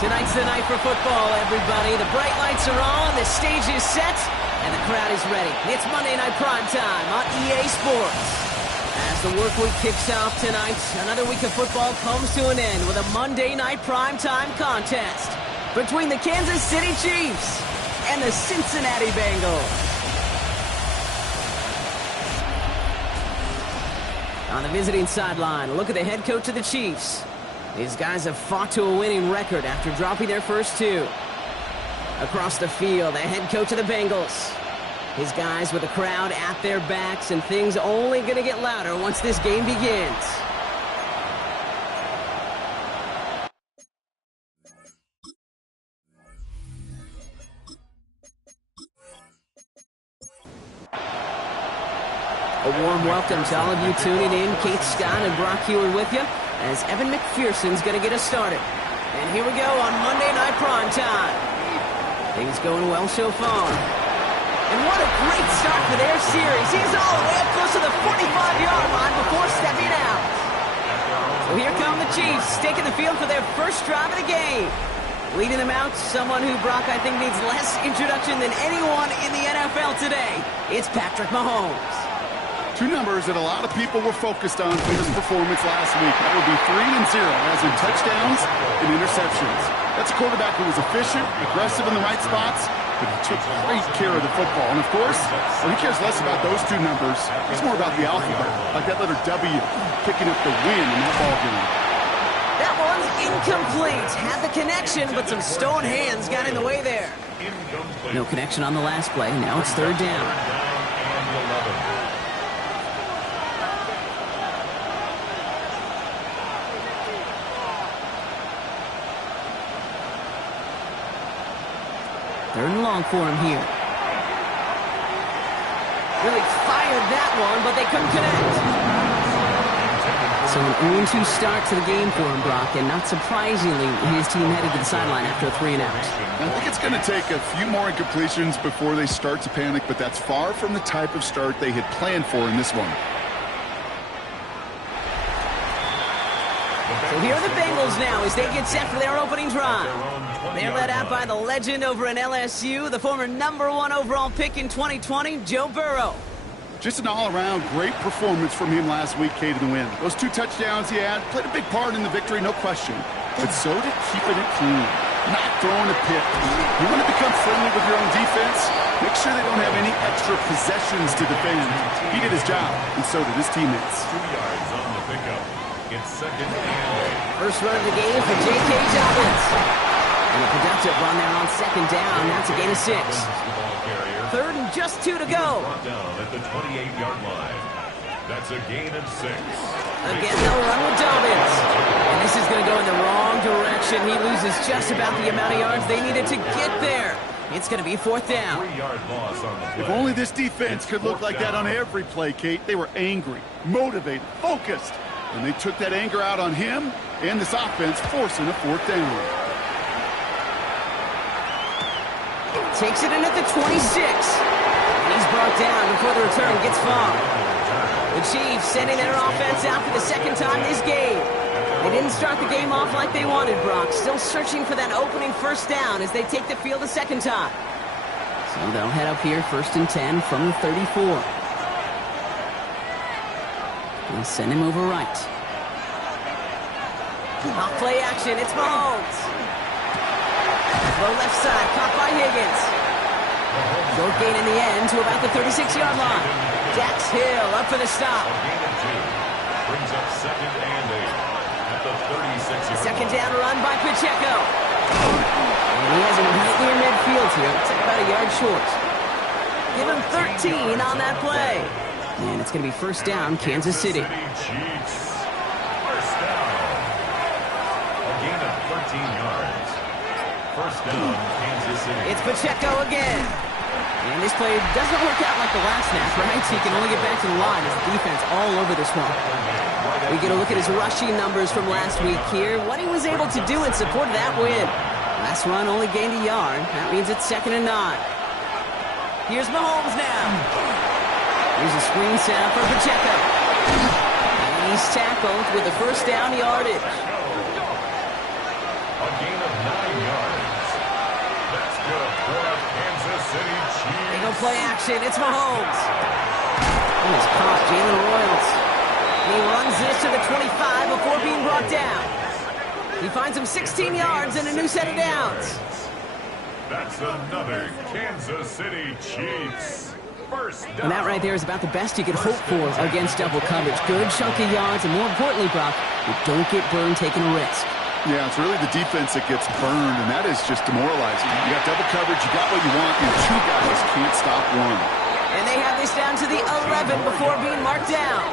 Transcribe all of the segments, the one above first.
Tonight's the night for football, everybody. The bright lights are on, the stage is set, and the crowd is ready. It's Monday Night Primetime on EA Sports. As the work week kicks off tonight, another week of football comes to an end with a Monday Night Primetime contest between the Kansas City Chiefs and the Cincinnati Bengals. On the visiting sideline, a look at the head coach of the Chiefs. These guys have fought to a winning record after dropping their first two. Across the field, the head coach of the Bengals. His guys with the crowd at their backs, and things only going to get louder once this game begins. A warm welcome to all of you tuning in. Kate Scott and Brock Hewitt with you, as Evan McPherson's going to get us started. And here we go on Monday Night Primetime. Things going well so far. And what a great start for their series. He's all the way up close to the 45-yard line before stepping out. So here come the Chiefs, taking the field for their first drive of the game. Leading them out, someone who, Brock, I think needs less introduction than anyone in the NFL today. It's Patrick Mahomes. Two numbers that a lot of people were focused on from his performance last week. That would be 3 and 0, as in touchdowns and interceptions. That's a quarterback who was efficient, aggressive in the right spots, but he took great care of the football. And, of course, he cares less about those two numbers. It's more about the alphabet, like that letter W, picking up the win in that ball game. That one's incomplete. Had the connection, but some stone hands got in the way there. No connection on the last play. Now it's third down. Third and long for him here. Really fired that one, but they couldn't connect. So an 0-2 start to the game for him, Brock, and not surprisingly, his team headed to the sideline after a 3-and-out. I think it's going to take a few more incompletions before they start to panic, but that's far from the type of start they had planned for in this one. So here are the Bengals now as they get set for their opening drive. They're led out by the legend over in LSU, the former #1 overall pick in 2020, Joe Burrow. Just an all-around great performance from him last week, Kate, in the win. Those 2 touchdowns he had played a big part in the victory, no question. But so did keeping it clean, not throwing a pick. You want to become friendly with your own defense? Make sure they don't have any extra possessions to defend. He did his job, and so did his teammates. 2 yards on the pickup. It's second and 8. First run of the game for J.K. Dobbins. And a productive run there on second down. That's a gain of 6. Third and just 2 to go. Brought down at the 28-yard line. That's a gain of 6. Again, they'll run with Dobbins. And this is going to go in the wrong direction. He loses just about the amount of yards they needed to get there. It's going to be fourth down. 3-yard loss on the play. If only this defense could look like that on every play, Kate. They were angry, motivated, focused. And they took that anger out on him and this offense, forcing a fourth down. Takes it in at the 26. And he's brought down before the return gets far. The Chiefs sending their offense out for the second time this game. They didn't start the game off like they wanted, Brock. Still searching for that opening first down as they take the field a second time. So they'll head up here, first and 10 from the 34. And send him over right. Off play action, it's Mahomes. Throw left side, caught by Higgins. Short gain in the end to about the 36-yard line. Dax Hill up for the stop. Brings up second and 8 at the 36-yard line. Second down run by Pacheco. And he has him right near midfield here. It's about a yard short. Give him 13 on that play. And it's going to be first down, Kansas City. Chiefs. First down. A gain of 13 yards. First down, Kansas City. It's Pacheco again. And this play doesn't work out like the last snap, right? So he can only get back to the line as the defense all over this one. We get a look at his rushing numbers from last week here. What he was able to do in support of that win. Last run only gained a yard. That means it's 2nd and 9. Here's Mahomes now. Here's a screen setup for Pacheco. And he's tackled with the first down yardage. A gain of 9 yards. That's good for a Kansas City Chiefs. They go play action. It's Mahomes. And it's caught Jalen Royals. He runs this to the 25 before being brought down. He finds him 16 yards and a new set of downs. That's another Kansas City Chiefs. First down. And that right there is about the best you could hope for against double coverage. Good chunky yards, and more importantly, Brock, you don't get burned taking a risk. Yeah, it's really the defense that gets burned, and that is just demoralizing. You got double coverage, you got what you want, and 2 guys can't stop one. And they have this down to the 11 before being marked down.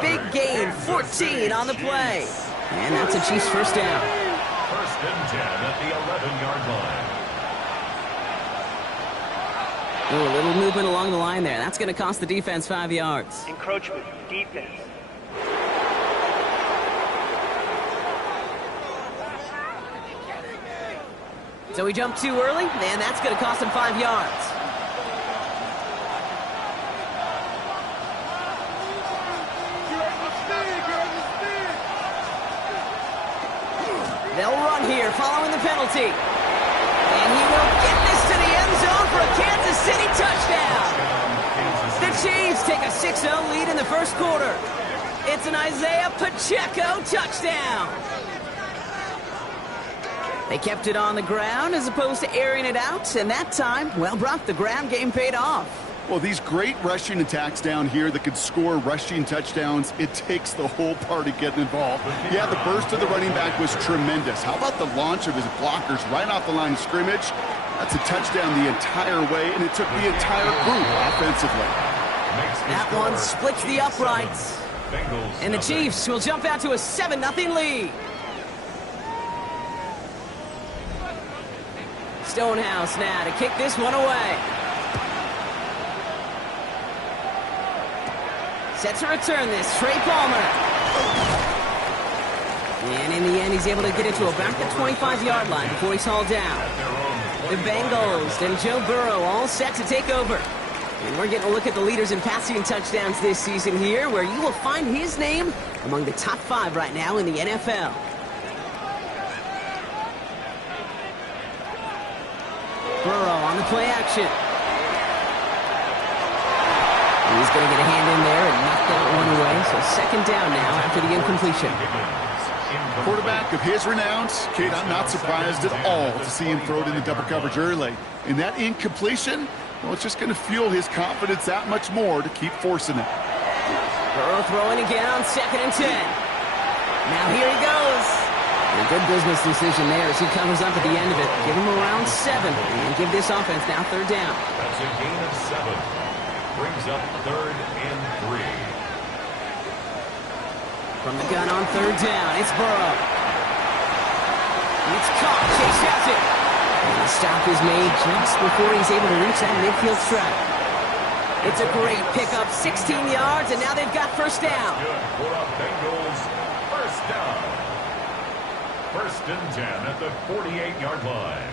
Big gain, 14 on the play. And that's a Chiefs first down. First and 10 at the 11-yard line. Ooh, a little movement along the line there. That's going to cost the defense 5 yards. Encroachment, defense. So he jumped too early, and that's going to cost him 5 yards. They'll run here following the penalty. And he will get this to the end zone for a Kansas City touchdown. The Chiefs take a 6-0 lead in the first quarter. It's an Isaiah Pacheco touchdown. They kept it on the ground as opposed to airing it out. And that time, well, Brock, the ground game paid off. Well, these great rushing attacks down here that could score rushing touchdowns, it takes the whole party getting involved. Yeah, the burst of the running back was tremendous. How about the launch of his blockers right off the line of scrimmage? That's a touchdown the entire way, and it took the entire group offensively. That one splits the uprights. And the Chiefs will jump out to a 7-0 lead. Stonehouse now to kick this one away. Set to return this, Trey Palmer. And in the end, he's able to get it to about the 25-yard line before he's hauled down. The Bengals and Joe Burrow all set to take over. And we're getting a look at the leaders in passing touchdowns this season here, where you will find his name among the top 5 right now in the NFL. Burrow on the play action. He's going to get a hand in there and knock that one away. So 2nd down now after the incompletion. Quarterback of his renowns, Kate, I'm not surprised at all to see him throw it into double coverage early. And that incompletion, well, it's just going to fuel his confidence that much more to keep forcing it. Burrow throwing again on 2nd and 10. Now here he goes. A good business decision there as he covers up at the end of it. Give him around 7 and give this offense now 3rd down. That's a gain of 7. Brings up 3rd and 3. From the gun on 3rd down, it's Burrow. It's caught. Chase has it. And the stop is made just before he's able to reach that midfield strike. It's a great pickup, 16 yards, and now they've got first down. Good for the Bengals. First down. 1st and 10 at the 48-yard line.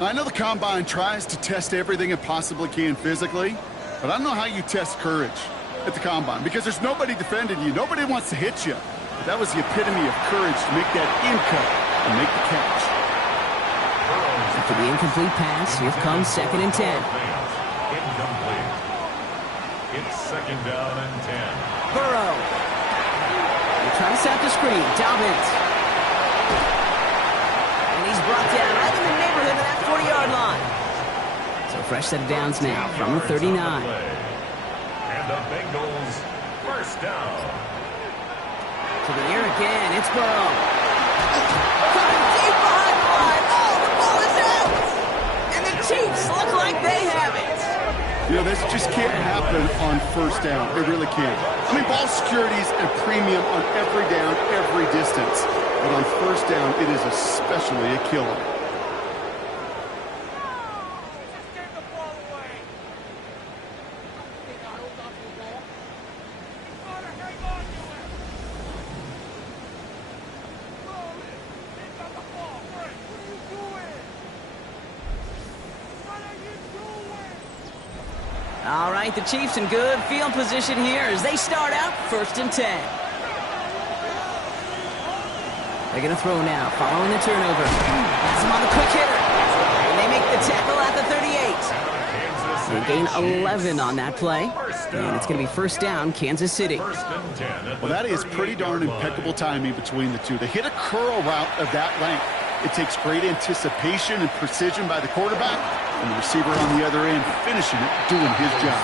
I know the Combine tries to test everything it possibly can physically, but I don't know how you test courage at the Combine because there's nobody defending you. Nobody wants to hit you. But that was the epitome of courage to make that in cut and make the catch. After the incomplete pass, here comes 2nd and 10. Incomplete. It's 2nd down and 10. Burrow. They're trying to set the screen. Dobbins. Brought down right in the neighborhood of that 40-yard line. So fresh set of downs now from the 39. And the Bengals first down. To the air again, it's Burrow. Coming deep behind the line. Oh, the ball is out. And the Chiefs look like they have it. You know, this just can't happen on 1st down. It really can't. I mean, ball security is a premium on every down, every distance. But on 1st down, it is especially a killer. right, the Chiefs in good field position here as they start out 1st and 10. They're going to throw now, following the turnover. Has him on the quick hitter. And they make the tackle at the 38. They gain 11 on that play. And it's going to be 1st down, Kansas City. Well, that is pretty darn impeccable timing between the two. They hit a curl route of that length. It takes great anticipation and precision by the quarterback, and the receiver on the other end finishing it, doing his job.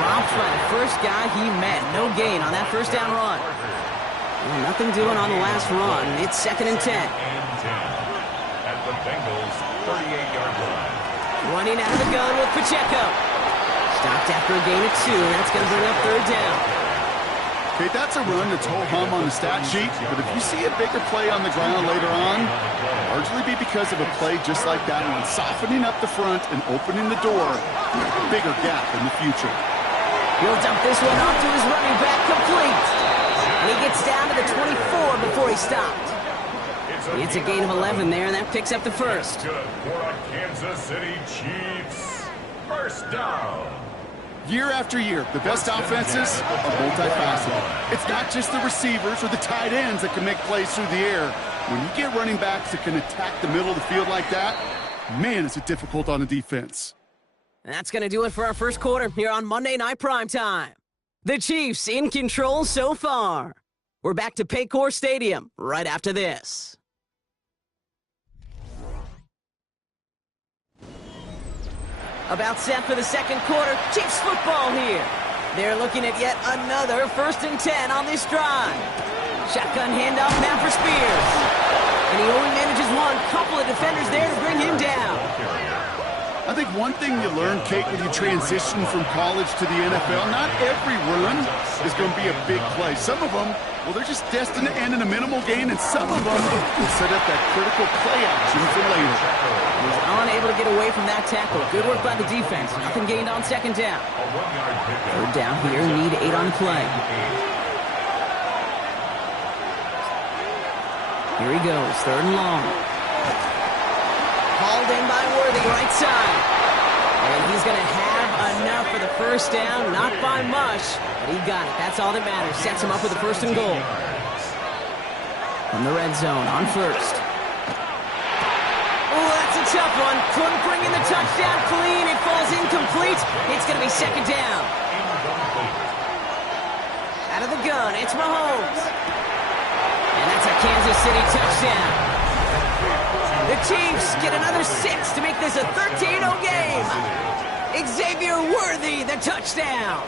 Dropped by the first guy he met. No gain on that 1st down run. Well, nothing doing on the last run. It's 2nd and 10. At the Bengals 38-yard line. Running out of the gun with Pacheco. Stopped after a gain of 2. That's going to bring up 3rd down. Okay, that's a run that's ho-hum on the stat sheet, but if you see a bigger play on the ground later on, largely be because of a play just like that one, softening up the front and opening the door for a bigger gap in the future. He'll dump this one off to his running back, complete. And he gets down to the 24 before he stopped. It's a gain of 11 there, and that picks up the 1st. Good for a Kansas City Chiefs. 1st down. Year after year, the best offenses are multifaceted. It's not just the receivers or the tight ends that can make plays through the air. When you get running backs that can attack the middle of the field like that, man, is it difficult on the defense. That's going to do it for our 1st quarter here on Monday Night Primetime. The Chiefs in control so far. We're back to Paycor Stadium right after this. About set for the 2nd quarter. Chiefs football here. They're looking at yet another 1st and 10 on this drive. Shotgun handoff now for Spears. And he only manages one. Couple of defenders there to bring him down. I think one thing you learn, Kate, when you transition from college to the NFL, not every run is going to be a big play. Some of them, well, they're just destined to end in a minimal gain, and some of them will set up that critical play action for later. He's unable to get away from that tackle. Good work by the defense. Nothing gained on 2nd down. 3rd down here, need 8 on play. Here he goes, 3rd and long. Hauled in by Worthy, right side. And he's going to have enough for the 1st down. Not by much, but he got it. That's all that matters. Sets him up with the 1st and goal. From the red zone on 1st. Oh, that's a tough one. Couldn't bring in the touchdown clean. It falls incomplete. It's going to be 2nd down. Out of the gun, it's Mahomes. And that's a Kansas City touchdown. The Chiefs get another 6 to make this a 13-0 game. Xavier Worthy, the touchdown.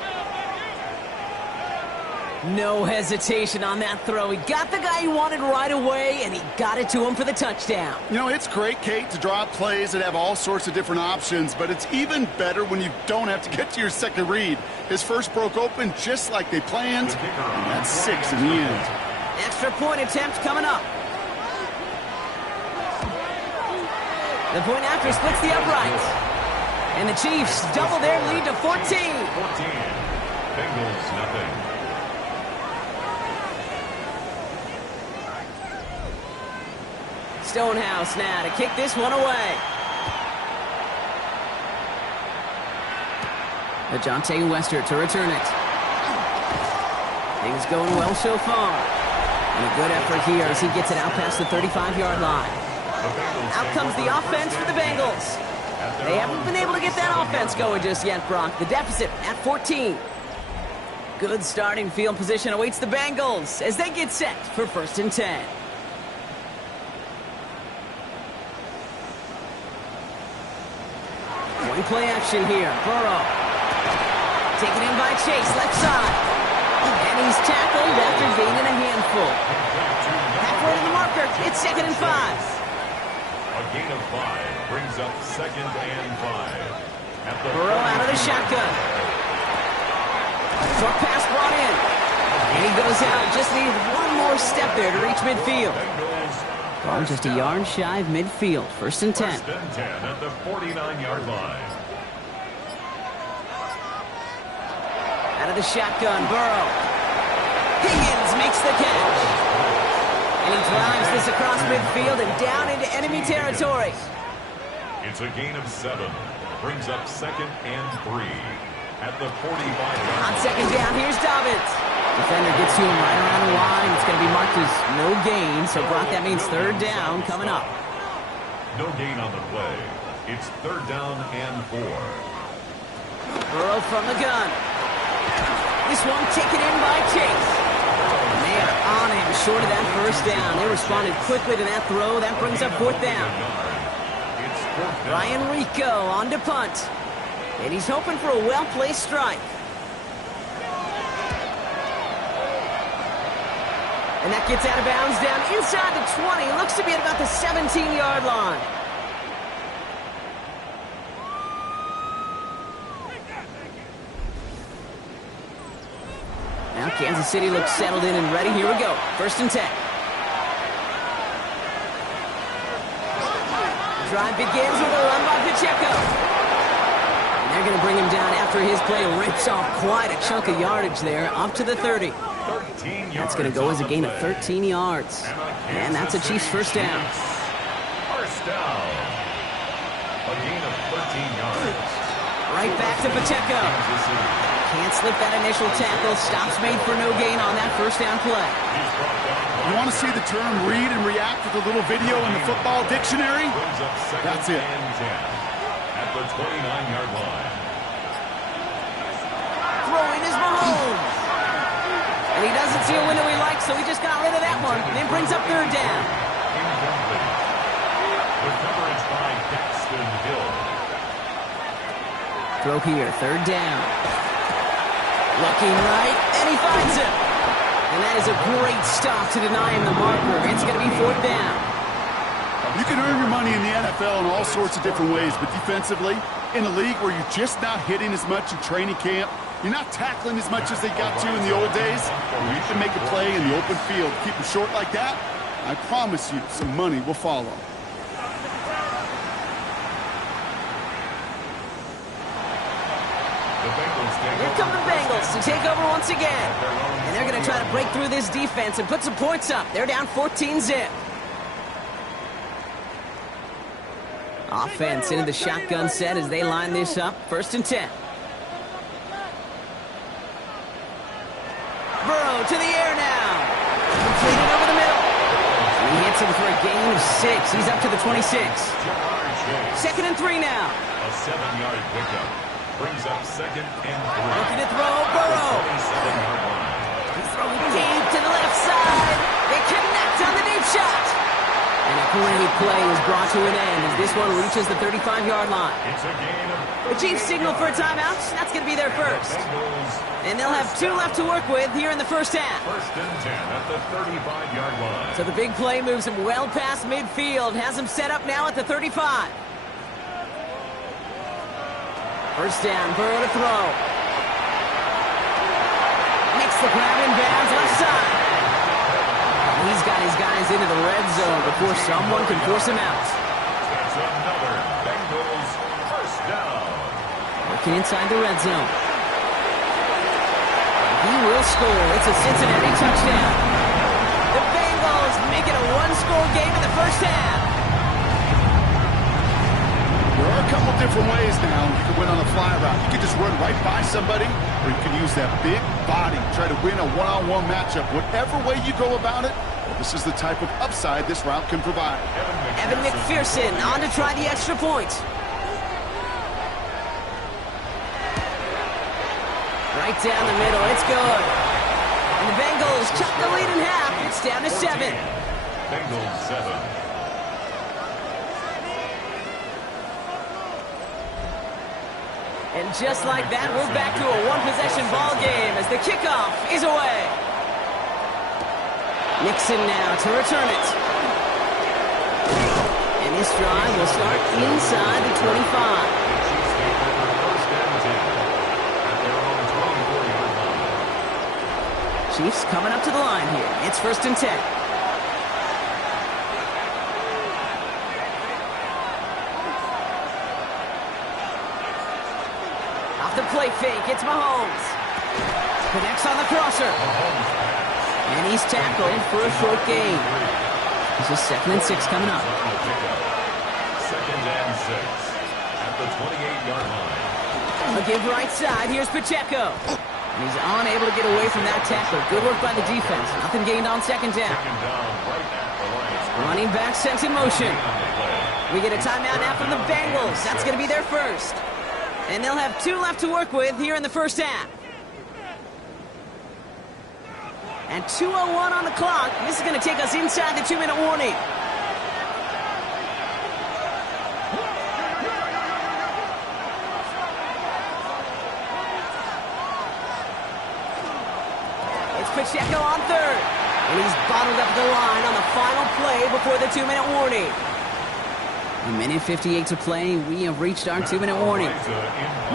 No hesitation on that throw. He got the guy he wanted right away, and he got it to him for the touchdown. You know, it's great, Kate, to draw up plays that have all sorts of different options, but it's even better when you don't have to get to your 2nd read. His 1st broke open just like they planned, and that's 6 in the end. Extra point attempt coming up. The point after splits the uprights. And the Chiefs double their lead to 14. 14. Bengals nothing. Stonehouse now to kick this one away. Ajante Wester to return it. Things going well so far. And a good effort here as he gets it out past the 35-yard line. Out comes the offense for the Bengals. They haven't been able to get that offense going just yet, Brock. The deficit at 14. Good starting field position awaits the Bengals as they get set for 1st and 10. One play action here. Burrow. Taken in by Chase, left side. And he's tackled after gaining a handful. Halfway to the marker. It's 2nd and 5. A gain of 5 brings up 2nd and 5. Burrow out of the shotgun. Short pass brought in. And he goes out. Just needs one more step there to reach midfield. Ball just a yard shy of midfield. 1st and 10. 1st and 10 at the 49-yard line. Out of the shotgun, Burrow. Higgins makes the catch. And he drives this across midfield and down into enemy territory. It's a gain of 7. Brings up 2nd and 3. at the 45-yard On line. second down, here's Dobbins. Defender gets to him right around the line. It's going to be marked as no gain. So, Brock, that means third down coming up. No gain on the play. It's third down and 4. Burrow from the gun. This one taken in by Chase. And they are on him short of that first down. They responded quickly to that throw. That brings up fourth down. It's fourth down. Ryan Rico on to punt. And he's hoping for a well-placed strike. And that gets out of bounds down inside the 20. Looks to be at about the 17-yard line. Now Kansas City looks settled in and ready. Here we go. First and 10. Drive begins with a run by Pacheco. And they're going to bring him down after his play rips off quite a chunk of yardage there, up to the 30. That's going to go as a gain of 13 yards. And that's a Chiefs first down. First down. A gain of 13 yards. Right back to Pacheco. Can't slip that initial tackle. Stops made for no gain on that first down play. You want to see the term read and react with a little video in the football dictionary? That's it. At the 29-yard line. Throwing is Mahomes. And he doesn't see a window he likes, so he just got rid of that one. And then brings up third down. Incomplete. The coverage by Daxton Hill. Throw here, third down. Looking right, and he finds him. And that is a great stop to deny him the marker. It's going to be fourth down. You can earn your money in the NFL in all sorts of different ways, but defensively, in a league where you're just not hitting as much in training camp, you're not tackling as much as they got to in the old days, you can make a play in the open field. Keep them short like that, I promise you some money will follow. Here come the Bengals to take over once again. And they're going to try to break through this defense and put some points up. They're down 14-zip. Offense into the shotgun set as they line this up. First and 10. Burrow to the air now. Completed over the middle. He hits him for a gain of 6. He's up to the 26. Second and 3 now. A 7-yard pickup. Brings up second and 3. Looking to throw, Burrow. 27-yard line. He's throwing deep to the left side. They connect on the deep shot. And a great play is brought to an end as this one reaches the 35-yard line. It's a gain of The Chiefs signal for a timeout. That's going to be their first. And they'll have 2 left to work with here in the first half. First and 10 at the 35-yard line. So the big play moves him well past midfield. Has him set up now at the 35. First down, Burrow to throw. Makes the grab in bounds left side. He's got his guys into the red zone before someone can force him out. That's another Bengals first down. Working inside the red zone. He will score. It's a Cincinnati touchdown. The Bengals make it a one-score game in the first half. There are a couple different ways now you can win on a fly route. You can just run right by somebody, or you can use that big body, try to win a one-on-one matchup. Whatever way you go about it, well, this is the type of upside this route can provide. Evan McPherson on to try the extra point. Right down the middle, it's good. And the Bengals cut the lead in half. It's down to 7. Bengals 7. And just like that, we're back to a one-possession ball game as the kickoff is away. Nixon now to return it. And this drive will start inside the 25. Chiefs coming up to the line here. It's first and 10. Off the play fake, it's Mahomes. Connects on the crosser. And he's tackled for a short gain. This is second and 6 coming up. Second and 6 at the 28-yard line. They'll give right side. Here's Pacheco. And he's unable to get away from that tackle. Good work by the defense. Nothing gained on second down. Running back sent in motion. We get a timeout now from the Bengals. That's going to be their first. And they'll have 2 left to work with here in the first half. And 2:01 on the clock. This is going to take us inside the 2-minute warning. It's Pacheco on third. And he's bottled up the line on the final play before the 2-minute warning. 1:58 to play. We have reached our 2-minute warning.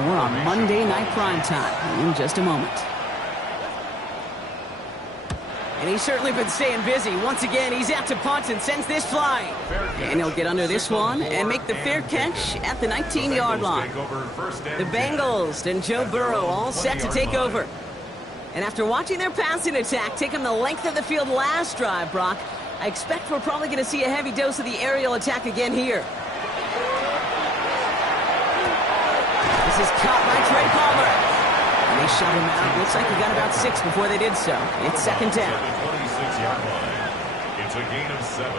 More on Monday Night Primetime in just a moment. And he's certainly been staying busy. Once again, he's out to punt and sends this flying. And he'll get under this one and make the fair catch at the 19-yard line. The Bengals and Joe Burrow all set to take over. And after watching their passing attack take them the length of the field last drive, Brock, I expect we're probably going to see a heavy dose of the aerial attack again here. This is caught by Trey Palmer. And they shove him out. Looks like he got about 6 before they did so. It's second down. 26-yard line. It's a gain of 7.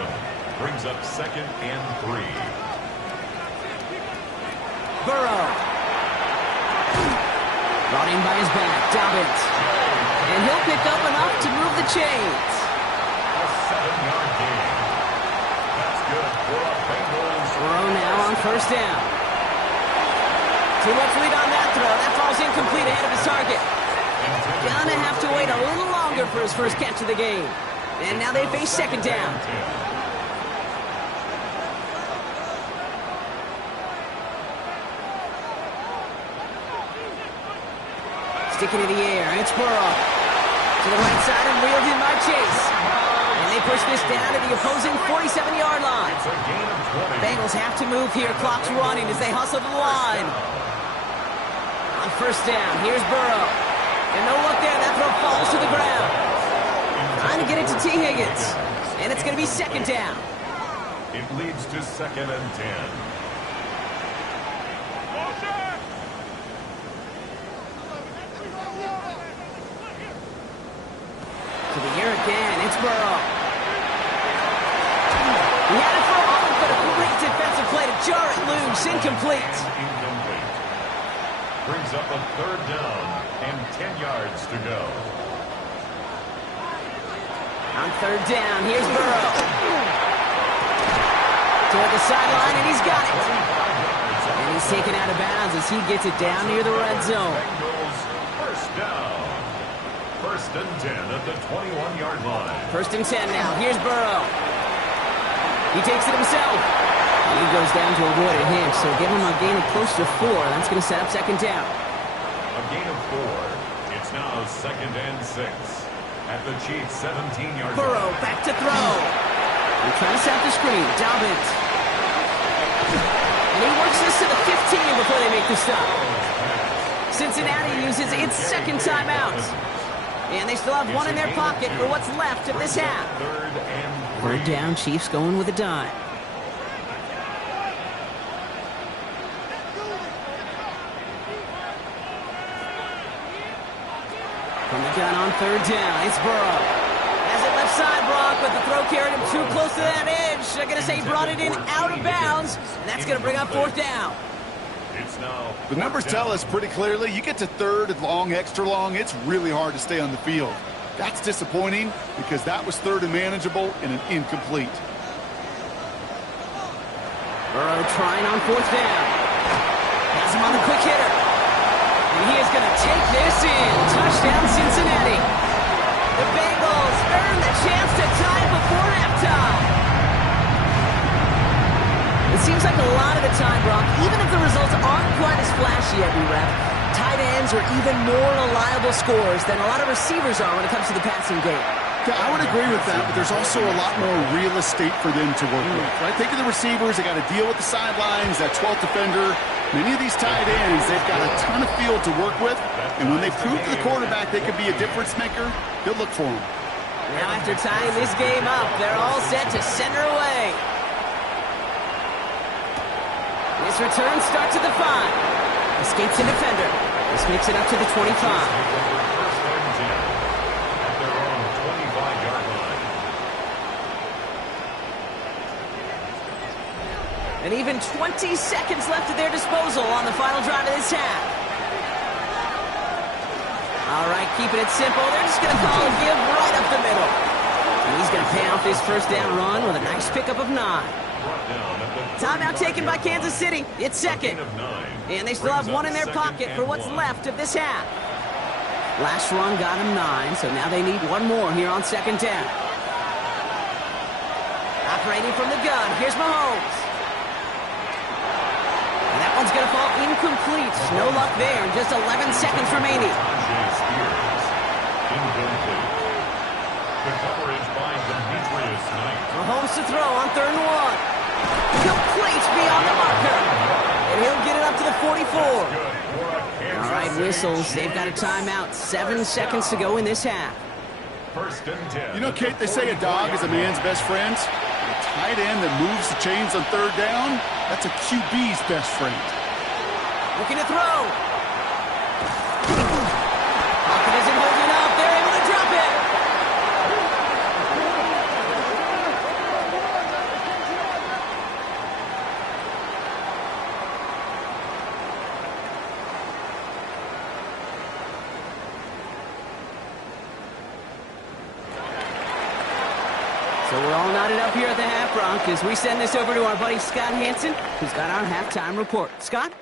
Brings up 2nd and 3. Burrow. Brought in by his back. Dobbins. And he'll pick up enough to move the chains. A 7-yard gain. That's good for a Bengals. Burrow now on first down. Too much lead on that throw. That falls incomplete ahead of his target. Gonna have to wait a little longer for his first catch of the game. And now they face second down. Sticking in the air. It's Burrow. To the right side and reeled in by Chase. And they push this down to the opposing 47-yard line. Bengals have to move here. Clock's running as they hustle to the line. On first down, here's Burrow. And no look there. That throw falls to the ground. Trying to get it to T. Higgins. And it's going to be second down. It leads to 2nd and 10. To the air again. It's Burrow. He had it for a moment, but a great defensive play to jar it loose. Incomplete. Brings up a 3rd down and 10 yards to go. On third down, here's Burrow. Toward the sideline, and he's got it. And he's taken out of bounds as he gets it down near the red zone. Bengals first down. 1st and 10 at the 21-yard line. 1st and 10 now. Here's Burrow. He takes it himself. He goes down to avoid a hit, so give him a gain of close to 4. That's going to set up second down. A gain of 4. It's now 2nd and 6 at the Chiefs' 17-yard line. Burrow back to throw. They're trying to set up the screen. Dobbins. And he works this to the 15 before they make the stop. Cincinnati uses its second timeout. And they still have one in their pocket for what's left of this half. 3rd down, Chiefs going with a dime. From the gun on 3rd down, it's Burrow. Has it left side, Brock, but the throw carried him too close to that edge. They're going to say he brought it in out of bounds, and that's going to bring up 4th down. The numbers tell us pretty clearly, you get to 3rd and long, extra long, it's really hard to stay on the field. That's disappointing because that was 3rd and manageable and an incomplete. Burrow trying on 4th down. Has him on the quick hitter. And he is going to take this in. Touchdown, Cincinnati. The Bengals earn the chance to tie before halftime. It seems like a lot of the time, Brock, even if the results aren't quite as flashy every rep, tight ends are even more reliable scorers than a lot of receivers are when it comes to the passing game. Yeah, I would agree with that, but there's also a lot more real estate for them to work with, right? Think of the receivers. They got to deal with the sidelines, that 12th defender. Many of these tight ends, they've got a ton of field to work with, and when they prove to the quarterback they could be a difference maker, he'll look for them. Now after tying this game up, they're all set to center away. This return starts at the 5. Escapes a defender. This makes it up to the 25. First and 10 at their own 25-yard line. And even 20 seconds left at their disposal on the final drive of this half. All right, keeping it simple. They're just going to call a give right up the middle. And he's going to pay off this first down run with a nice pickup of 9. Timeout taken by Kansas City. It's second. And they still have one in their pocket for what's left of this half. Last run got them 9, so now they need one more here on second down. Operating from the gun, here's Mahomes. And that one's going to fall incomplete. No luck there, just 11 seconds remaining. The coverage by Demetrius Knight. Mahomes to throw on 3rd and 1. Complete beyond the marker. And he'll get it up to the 44. All right, whistles. They've got a timeout. 7 seconds to go in this half. First and 10. You know, Kate, they say a dog is a man's best friend. A tight end that moves the chains on 3rd down, that's a QB's best friend. Looking to throw. Pocket isn't holding up. They're able to drop it. So we're all knotted up here at the half, Bronc, as we send this over to our buddy Scott Hansen, who's got our halftime report. Scott?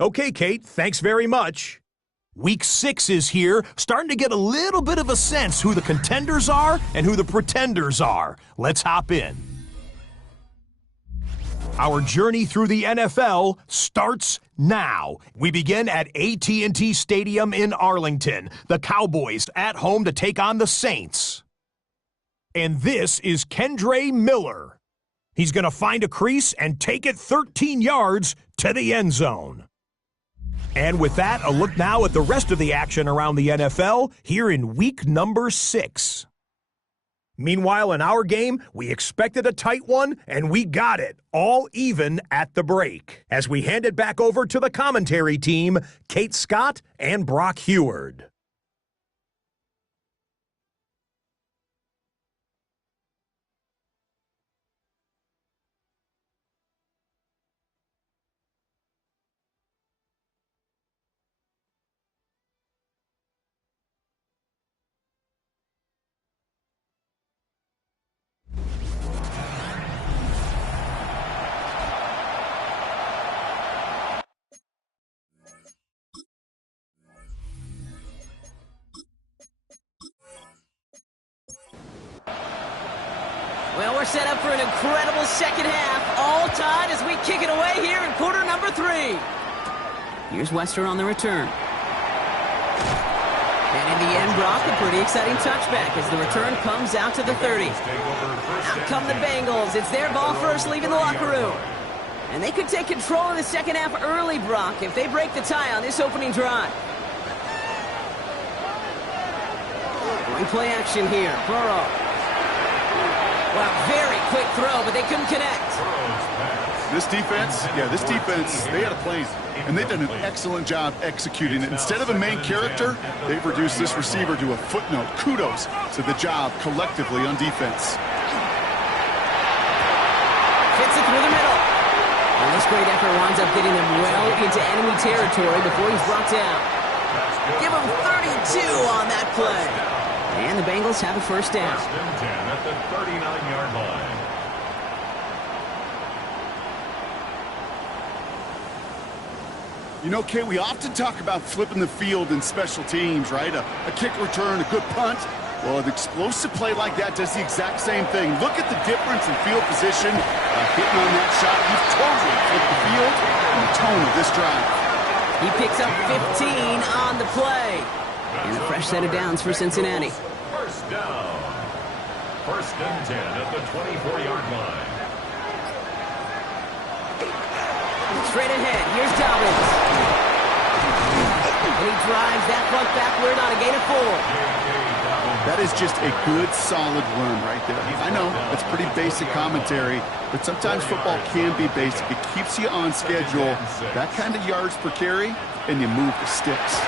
Okay, Kate, thanks very much. Week 6 is here, starting to get a little bit of a sense who the contenders are and who the pretenders are. Let's hop in. Our journey through the NFL starts now. We begin at AT&T Stadium in Arlington. The Cowboys at home to take on the Saints. And this is Kendre Miller. He's going to find a crease and take it 13 yards to the end zone. And with that, a look now at the rest of the action around the NFL here in week number 6. Meanwhile, in our game, we expected a tight one, and we got it, all even at the break. As we hand it back over to the commentary team, Kate Scott and Brock Heward. Well, we're set up for an incredible second half. All tied as we kick it away here in quarter number 3. Here's Wester on the return. And in the end, Brock, a pretty exciting touchback as the return comes out to the 30. Out come the Bengals. It's their ball first, leaving the locker room. And they could take control of the second half early, Brock, if they break the tie on this opening drive. Going play action here. Burrow. Well, very quick throw, but they couldn't connect. This defense, they had a plan. And they've done an excellent job executing it. Instead of a main character, they've reduced this receiver to a footnote. Kudos to the job collectively on defense. Fits it through the middle. And this great effort winds up getting them well into enemy territory before he's brought down. Give him 32 on that play. And the Bengals have a first down. First and 10 at the 39-yard line. You know, Kay, we often talk about flipping the field in special teams, right? A kick return, a good punt. Well, an explosive play like that does the exact same thing. Look at the difference in field position. Hitting on that shot, you've totally flipped the field and the tone of this drive. He picks up 15 on the play. And a fresh set of downs for Cincinnati. First down. First and 10 at the 24-yard line. Straight ahead, here's Dobbins. And he drives that punt backward on a gain of 4. That is just a good, solid run right there. I know, that's pretty basic commentary, but sometimes football can be basic. It keeps you on schedule, that kind of yards per carry, and you move the sticks.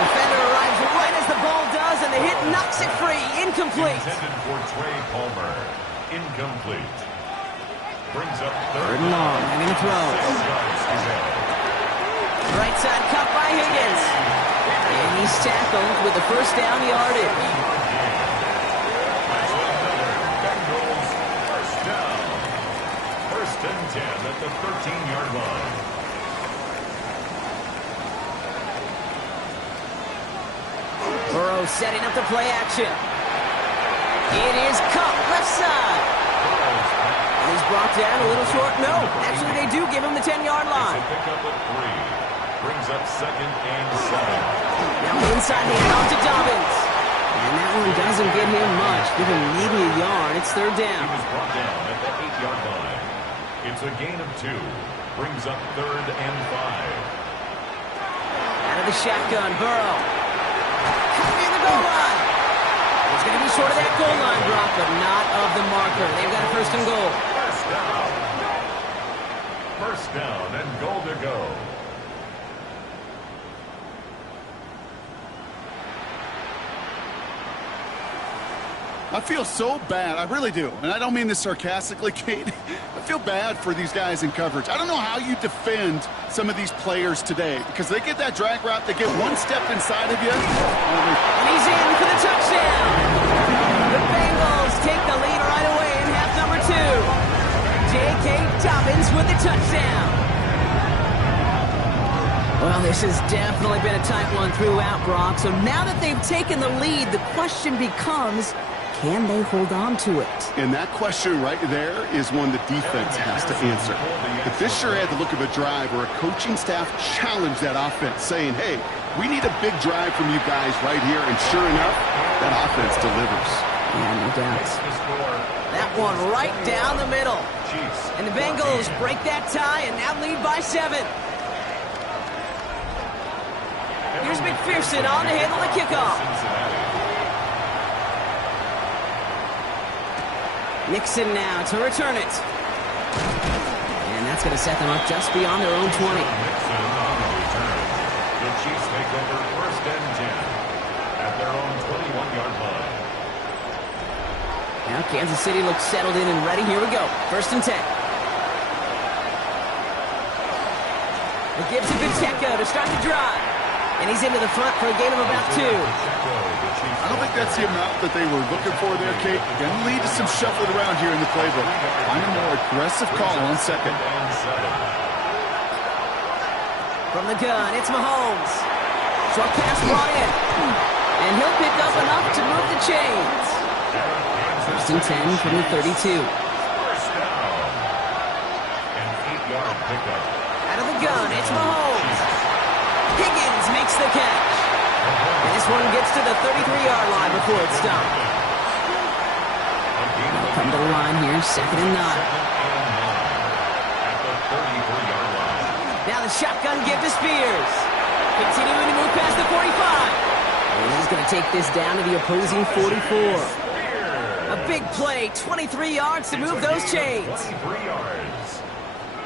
Defender arrives right as the ball does, and the hit knocks it free. Incomplete. Intended for Trey Palmer. Incomplete. Brings up third and long, having to throw. Right side cut by Higgins. And he's tackled with the first down yardage. Bengals first down. First and 10 at the 13-yard line. Burrow setting up the play action. It is caught left side. And he's brought down a little short. No, actually they do give him the 10-yard line. It's a pickup at 3. Brings up second and 7. Now inside handoff to Dobbins. And that one doesn't get him much. Give him maybe a yard. It's third down. He was brought down at the 8-yard line. It's a gain of 2. Brings up third and 5. Out of the shotgun, Burrow. Near the goal line. It's going to be short of that goal line, Brock, but not of the marker. They've got a first and goal. First down. First down and goal to go. I feel so bad. I really do. And I don't mean this sarcastically, Kate. I feel bad for these guys in coverage. I don't know how you defend some of these players today because they get that drag route, they get one step inside of you. And he's in for the touchdown. The Bengals take the lead right away in half number 2. J.K. Dobbins with the touchdown. Well, this has definitely been a tight one throughout, Brock. So now that they've taken the lead, the question becomes, can they hold on to it? And that question right there is one the defense has to answer. If this sure had the look of a drive where a coaching staff challenged that offense, saying, hey, we need a big drive from you guys right here, and sure enough, that offense delivers. Yeah, no doubt. That one right down the middle. And the Bengals break that tie and now lead by 7. Here's McPherson on to handle the kickoff. Nixon now to return it. And that's going to set them up just beyond their own 20. Nixon on the return. The Chiefs take over first and 10 at their own 21-yard line. Now Kansas City looks settled in and ready. Here we go. First and 10. It gives it to Pacheco to start the drive. And he's into the front for a gain of about 2. I don't think that's the amount that they were looking for there, Kate. Going to lead to some shuffling around here in the playbook. Find a more aggressive call on second. From the gun, it's Mahomes. Short pass brought in. And he'll pick up enough to move the chains. First and 10 from the 32. First down. An 8-yard pickup. Out of the gun, it's Mahomes. Higgins makes the catch. And this one gets to the 33-yard line before it's stopped. Come to the line here, second and 9. At the 33-yard line. Now the shotgun give to Spears. Continuing to move past the 45. And he's going to take this down to the opposing 44. A big play, 23 yards to move those chains. 23 yards.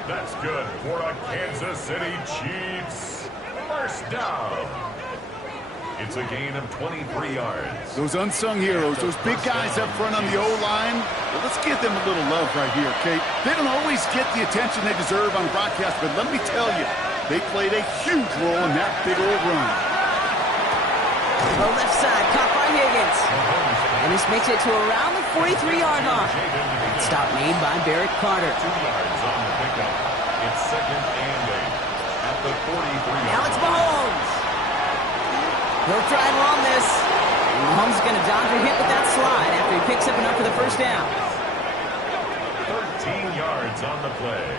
That's good for a Kansas City Chiefs. First down. It's a gain of 23 yards. Those unsung heroes, those big guys up front on the O-line, well, let's give them a little love right here, Kate. They don't always get the attention they deserve on broadcast, but let me tell you, they played a huge role in that big old run. The left side, caught by Higgins. And this makes it to around the 43-yard line. Stop made by Barrett Carter. 2 yards on the pickup. It's second and 8 at the 43. Now it's Mahomes. He'll try and run this. And Mahomes is going to dodge a hit with that slide after he picks up enough for the first down. 13 yards on the play.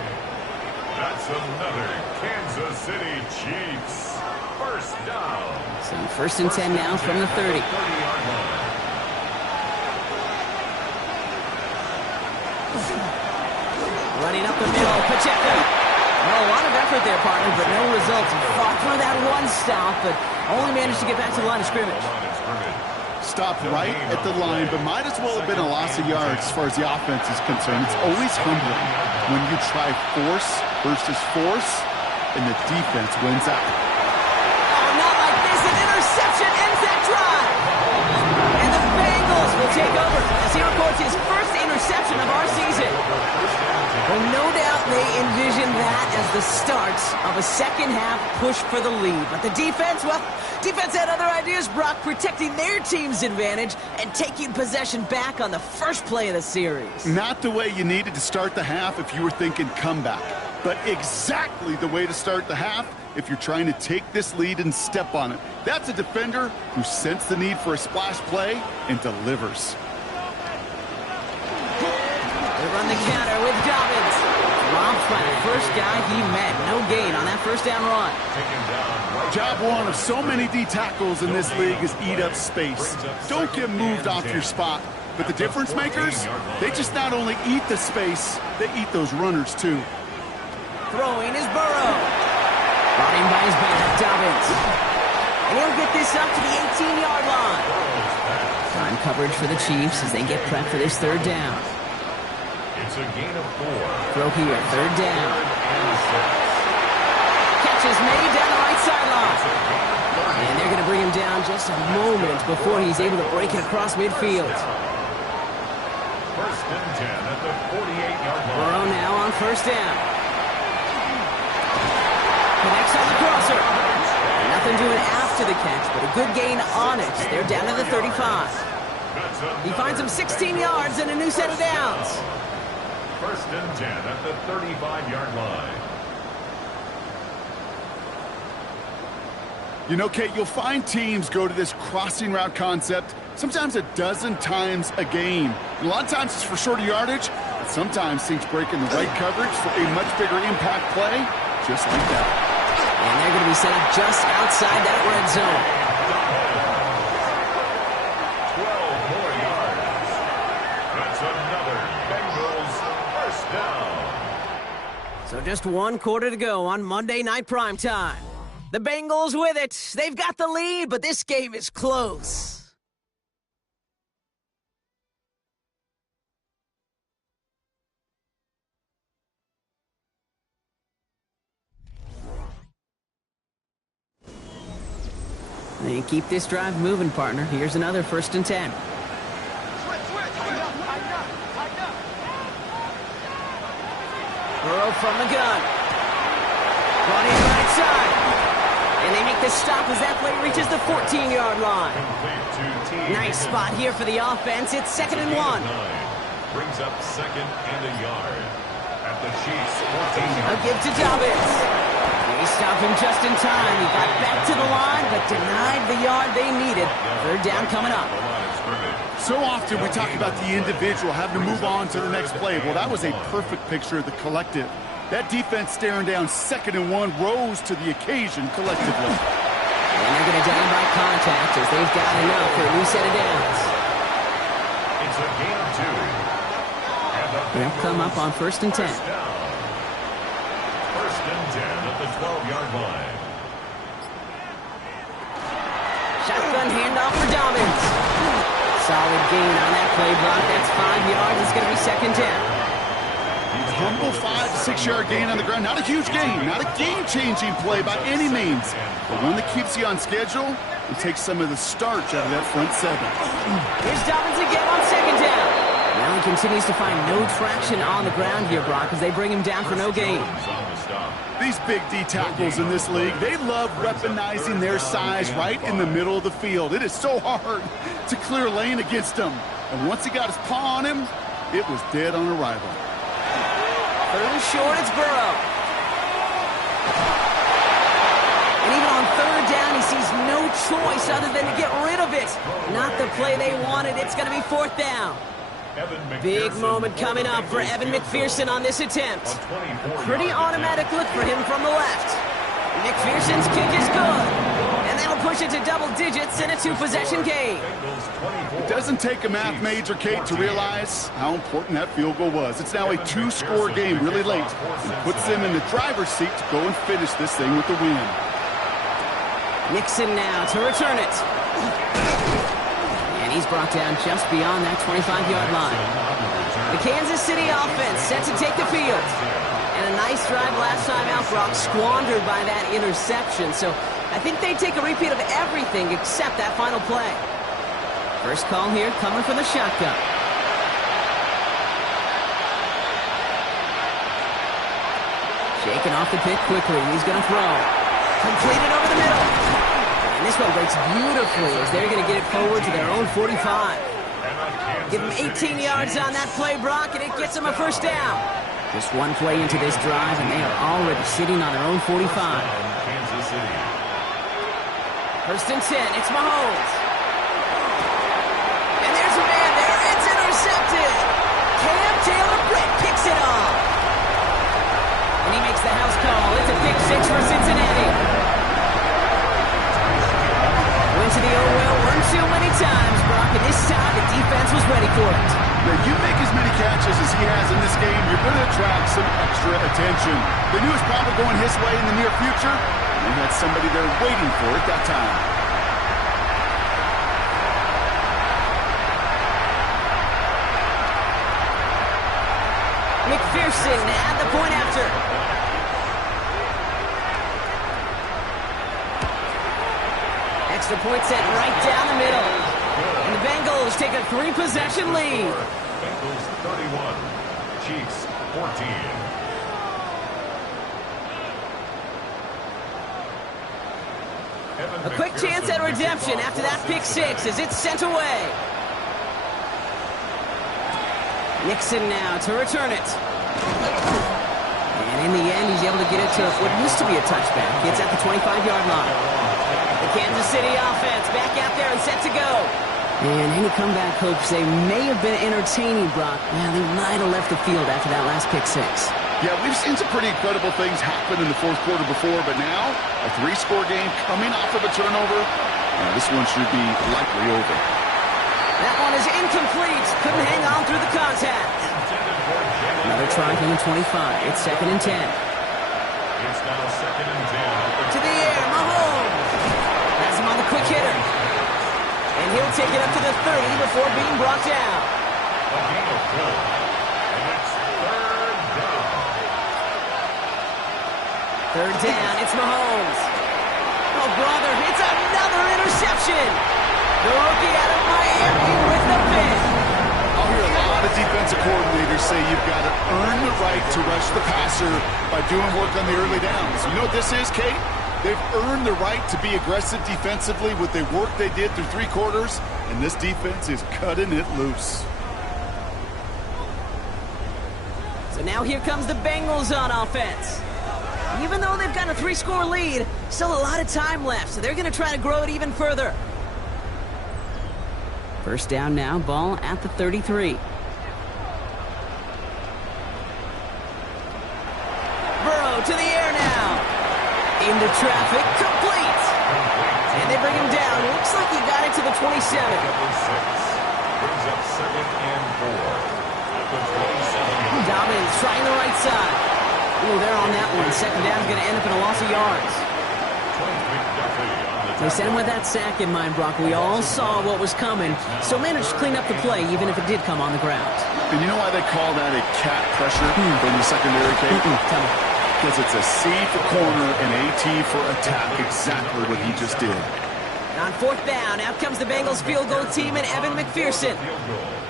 That's another Kansas City Chiefs. First down. So first and 10 now from the 30. 30-yard line. Running up the middle, Pacheco. Well, a lot of effort there, partner, but no results. Fought for that one stop, but only managed to get back to the line of scrimmage. Stopped right at the line, but might as well have been a loss of yards as far as the offense is concerned. It's always humbling when you try force versus force, and the defense wins out. Oh, not like this. An interception ends that drive. And the Bengals will take over as he records his first interception of our season. Well, no doubt they envision that as the start of a second-half push for the lead. But the defense, well, defense had other ideas, Brock, protecting their team's advantage and taking possession back on the first play of the series. Not the way you needed to start the half if you were thinking comeback, but exactly the way to start the half if you're trying to take this lead and step on it. That's a defender who sensed the need for a splash play and delivers. They run the counter with Dobbins. Robbed by the first guy he met. No gain on that first down run. Job one of so many D tackles in this league is eat up space. Don't get moved off your spot. But the difference makers, they just not only eat the space, they eat those runners too. Throwing is Burrow. Brought in by his back, Dobbins. And he'll get this up to the 18-yard line. Time coverage for the Chiefs as they get prepped for this third down. It's a gain of 4. Throw here, third down. Catch is made down the right sideline. And they're going to bring him down just a moment before he's able to break it across midfield. First and 10 at the 48-yard line. Burrow now on first down. Connects on the crosser. Nothing doing after the catch, but a good gain on it. They're down to the 35. He finds him 16 yards and a new set of downs. First and 10 at the 35-yard line. You know, Kate, you'll find teams go to this crossing route concept sometimes a dozen times a game. And a lot of times it's for shorter yardage, but sometimes teams break in the right coverage for a much bigger impact play, just like that. And they're going to be set up just outside that red zone. 12 more yards. That's another Bengals first down. So just one quarter to go on Monday Night Primetime. The Bengals with it. They've got the lead, but this game is close. They keep this drive moving, partner. Here's another first and 10. Burrow from the gun. Brought in right side. And they make the stop as that play reaches the 14-yard line. Nice spot here for the offense. It's second and 1. Brings up second and a yard. At the Chiefs' 14-yard. A give to Dobbins. They stop him just in time. He got back to the line, but denied the yard they needed. Third down coming up. So often we talk about the individual having to move on to the next play. Well, that was a perfect picture of the collective. That defense staring down second and 1 rose to the occasion collectively. And they're going to down by contact as they've got enough for a new set of downs. It's a gain of 2. They'll come up on first and 10. First and 10 at the 12-yard line. Shotgun handoff for Dobbins. Solid gain on that play block. That's 5 yards. It's going to be second down. Humble 5 to 6 yard gain on the ground. Not a huge gain, not a game-changing play by any means, but one that keeps you on schedule and takes some of the starch out of that front 7. Here's Dobbins again on second down. Now he continues to find no traction on the ground here, Brock, as they bring him down for no gain. These big D tackles in this league, they love weaponizing their size right in the middle of the field. It is so hard to clear lane against them. And once he got his paw on him, it was dead on arrival. Third and short, it's Burrow. And even on third down, he sees no choice other than to get rid of it. Not the play they wanted. It's going to be fourth down. Big moment coming up for Evan McPherson on this attempt. A pretty automatic look for him from the left. McPherson's kick is good. And that'll push it to double digits in a 2-possession game. It doesn't take a math major, Kate, to realize how important that field goal was. It's now a 2-score game really late and puts them in the driver's seat to go and finish this thing with the win. Nixon now to return it. And he's brought down just beyond that 25-yard line. The Kansas City offense set to take the field. And a nice drive last time out, Brock, squandered by that interception. So I think they take a repeat of everything except that final play. First call here coming from the shotgun. Shaking off the pick quickly. He's going to throw. Completed over the middle. And this one breaks beautifully as they're going to get it forward to their own 45. Give them 18 yards on that play, Brock, and it gets them a first down. Just one play into this drive, and they are already sitting on their own 45. First and 10. It's Mahomes. And there's a man there. It's intercepted. Cam Taylor-Britt picks it off. And he makes the house call. It's a pick six for Cincinnati. Went to the well one too many times, Brock, and this time the defense was ready for it. Now, you make as many catches as he has in this game, you're going to attract some extra attention. They knew it was probably going his way in the near future. They had somebody there waiting for it that time. McPherson at the point after. Extra point set right down the middle. And the Bengals take a 3-possession lead. Bengals 31, Chiefs 14. A quick chance at redemption after that pick six as it's sent away. Nixon now to return it. And in the end, he's able to get it to what used to be a touchback. It's at the 25-yard line. The Kansas City offense back out there and set to go. And any comeback hopes, they may have been entertaining, Brock. Yeah, they might have left the field after that last pick six. Yeah, we've seen some pretty incredible things happen in the fourth quarter before, but now a 3-score game coming off of a turnover. This one should be likely over. That one is incomplete. Couldn't hang on through the contact. Another try from the 25. It's 2nd and 10. It's now 2nd and 10. To the air, Mahomes. Has him on the quick hitter. And he'll take it up to the 30 before being brought down. A gain of 4. And it's 3rd down. 3rd down, it's Mahomes. Oh, brother, it's another interception. The rookie out of Miami with the pick. I'll hear a lot of defensive coordinators say you've got to earn the right to rush the passer by doing work on the early downs. You know what this is, Kate? They've earned the right to be aggressive defensively with the work they did through 3 quarters, and this defense is cutting it loose. So now here comes the Bengals on offense. Even though they've got a 3-score lead, still a lot of time left, so they're going to try to grow it even further. First down now, ball at the 33. Burrow to the air now. Into traffic, complete. And they bring him down. Looks like he got it to the 27. Number 6 brings up 2nd and 4. At the 27. Dobbins trying the right side. Ooh, they're on that one. 2nd down's going to end up in a loss of yards. They sent him with that sack in mind, Brock. We all saw what was coming, so managed to clean up the play, even if it did come on the ground. And you know why they call that a cat pressure from the secondary, Kate? Tell me. Because it's a C for corner and a T for attack. Exactly what he just did. And on 4th down, out comes the Bengals field goal team and Evan McPherson.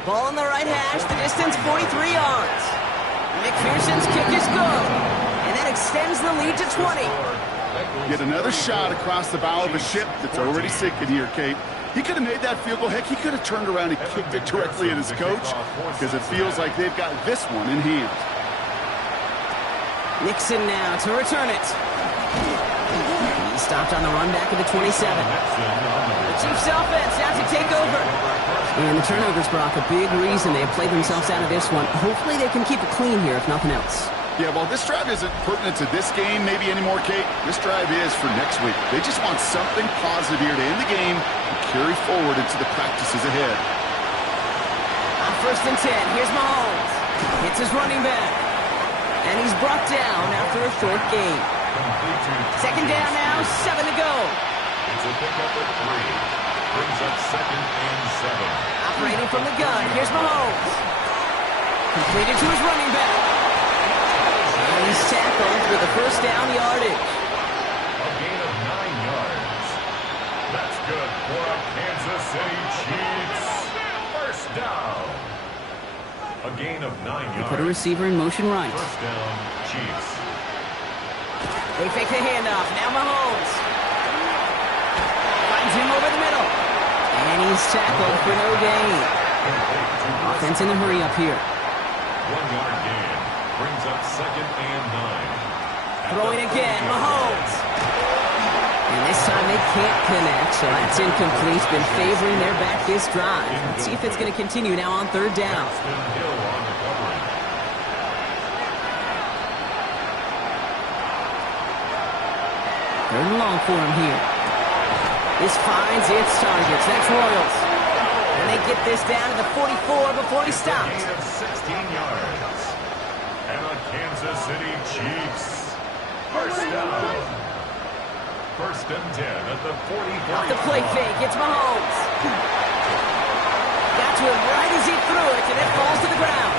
Ball on the right hash, the distance 43 yards. McPherson's kick is good, and that extends the lead to 20. Yet another shot across the bow of a ship that's already sinking here, Kate. He could have made that field goal. Heck, he could have turned around and kicked it directly at his coach because it feels like they've got this one in hand. Nixon now to return it. He stopped on the run back at the 27. The Chiefs offense now to take over. And the turnovers, Brock, a big reason they have played themselves out of this one. Hopefully they can keep it clean here, if nothing else. Yeah, well, this drive isn't pertinent to this game maybe anymore, Kate. This drive is for next week. They just want something positive here to end the game and carry forward into the practices ahead. On 1st and 10, here's Mahomes. Hits his running back. And he's brought down after a short gain. 2nd down now, 7 to go. It's a pickup of 3. Brings up 2nd and 7. Operating from the gun. Here's Mahomes. Completed to his running back. And he's tackled for the first down yardage. A gain of 9 yards. That's good for a Kansas City Chiefs. First down. A gain of 9 yards. Put a receiver in motion right. First down, Chiefs. They fake the handoff. Now Mahomes. Finds him over the middle. And he's tackled for no gain. Offense in a hurry up here. 1-yard gain. Brings up 2nd and 9. Throwing again. Mahomes. And this time they can't connect, so that's incomplete. Been favoring their back this drive. Let's see if it's going to continue now on 3rd down. Hill on recovery. Third and long for him here. This finds its targets. That's Royals. And they get this down to the 44 before he stops. Gain of 16 yards. And the Kansas City Chiefs. First down. 1st and 10 at the 44. Off the play fake. It's Mahomes. Got to him right as he threw it, and it falls to the ground.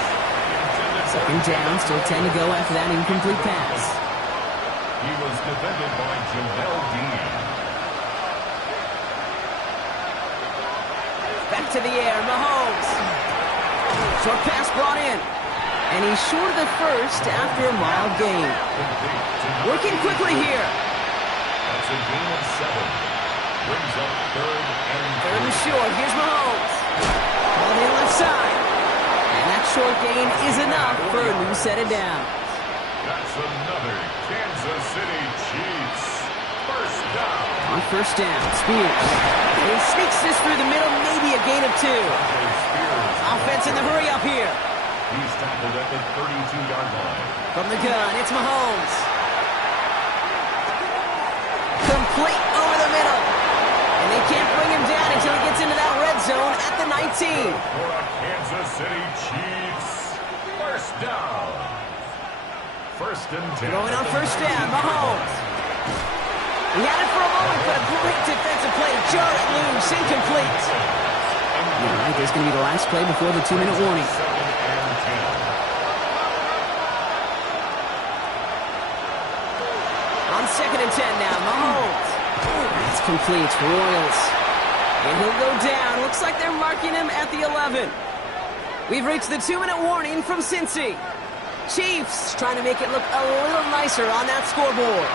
2nd down. Still 10 to go after that incomplete pass. He was defended by Joel Dean. Back to the air, Mahomes. Short pass brought in. And he's short of the first after a mild gain. Working quickly here. That's a gain of 7. Brings up 3rd and 3rd and short. Here's Mahomes. On the left side. And that short gain is enough for a new set of downs. That's another Kansas City Chiefs. First down. On 1st down, Spears. And he sneaks this through the middle, maybe a gain of 2. Offense in the hurry up here. He's tackled at the 32-yard line. From the gun, it's Mahomes. Complete over the middle. And they can't bring him down until he gets into that red zone at the 19. For a Kansas City Chiefs. First down. 1st and 10. Going on 1st down, Mahomes. He had it for a moment, but a great defensive play. Jarrett loose, incomplete. All right, there's going to be the last play before the 2-minute warning. 2nd and 10. On 2nd and 10 now, Mahomes. That's complete. Royals. And he'll go down. Looks like they're marking him at the 11. We've reached the 2-minute warning from Cincy. Chiefs trying to make it look a little nicer on that scoreboard.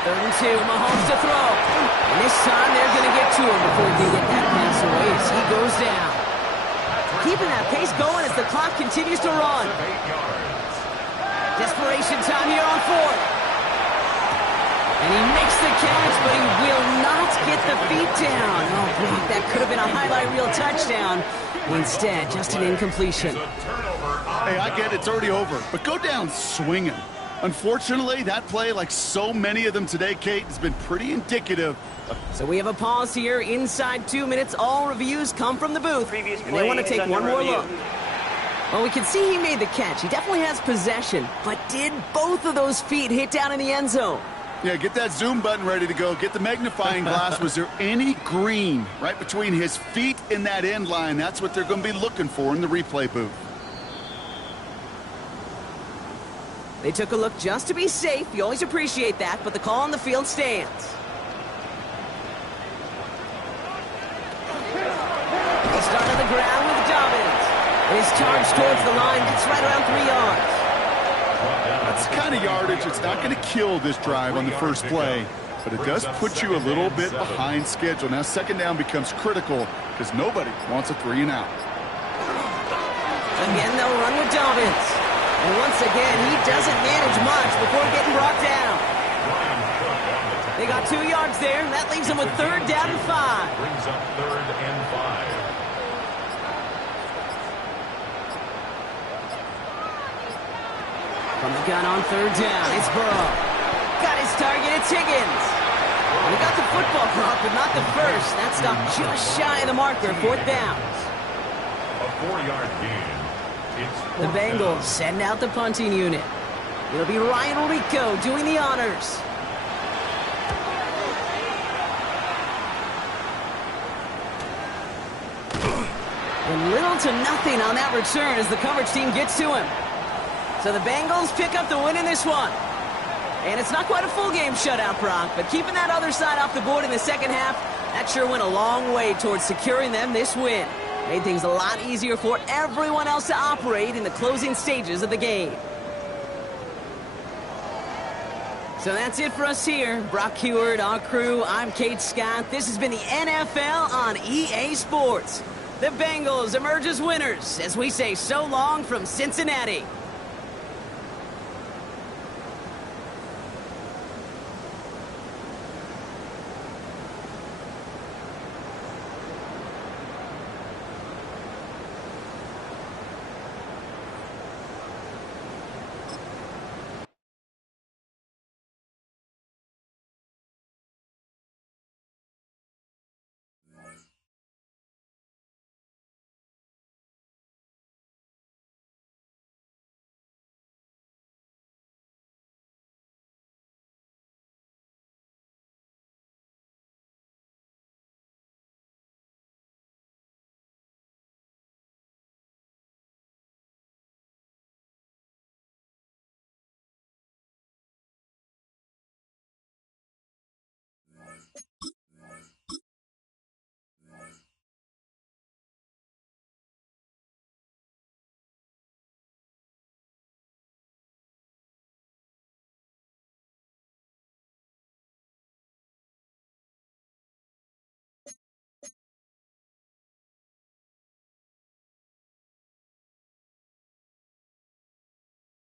3rd and 2, Mahomes to throw. And this time they're going to get to him before he can get that pass away as he goes down. Keeping that pace going as the clock continues to run. 8 yards. Desperation time here on 4th. And he makes the catch, but he will not get the feet down. Oh, Brock, that could have been a highlight reel touchdown. Instead, just an incompletion. Hey, I get it. It's already over. But go down swinging. Unfortunately, that play, like so many of them today, Kate, has been pretty indicative. So we have a pause here. Inside 2 minutes, all reviews come from the booth. And they want to take one more look. Well, we can see he made the catch. He definitely has possession. But did both of those feet hit down in the end zone? Yeah, get that zoom button ready to go. Get the magnifying glass. Was there any green right between his feet and that end line? That's what they're going to be looking for in the replay booth. They took a look just to be safe. You always appreciate that, but the call on the field stands. They start on the ground with Dobbins. His charge towards the line gets right around 3 yards. That's the kind of yardage. It's not going to kill this drive on the first play, but it does put you a little bit behind schedule. Now, 2nd down becomes critical because nobody wants a 3 and out. Again, they'll run with Dobbins. And once again, he doesn't manage much before getting brought down. They got 2 yards there, and that leaves them with 3rd down and 5. Brings up 3rd and 5. From the gun on 3rd down, it's Burrow. Got his target, it's Higgins. We got the football clock, but not the first. That stopped just shy of the marker, 4th down. A 4-yard gain. It's The Bengals send out the punting unit. It'll be Ryan Rico doing the honors. And little to nothing on that return as the coverage team gets to him. So the Bengals pick up the win in this one. And it's not quite a full game shutout, Brock, but keeping that other side off the board in the second half, that sure went a long way towards securing them this win. Made things a lot easier for everyone else to operate in the closing stages of the game. So that's it for us here. Brock Heward, our crew, I'm Kate Scott. This has been the NFL on EA Sports. The Bengals emerge as winners as we say so long from Cincinnati.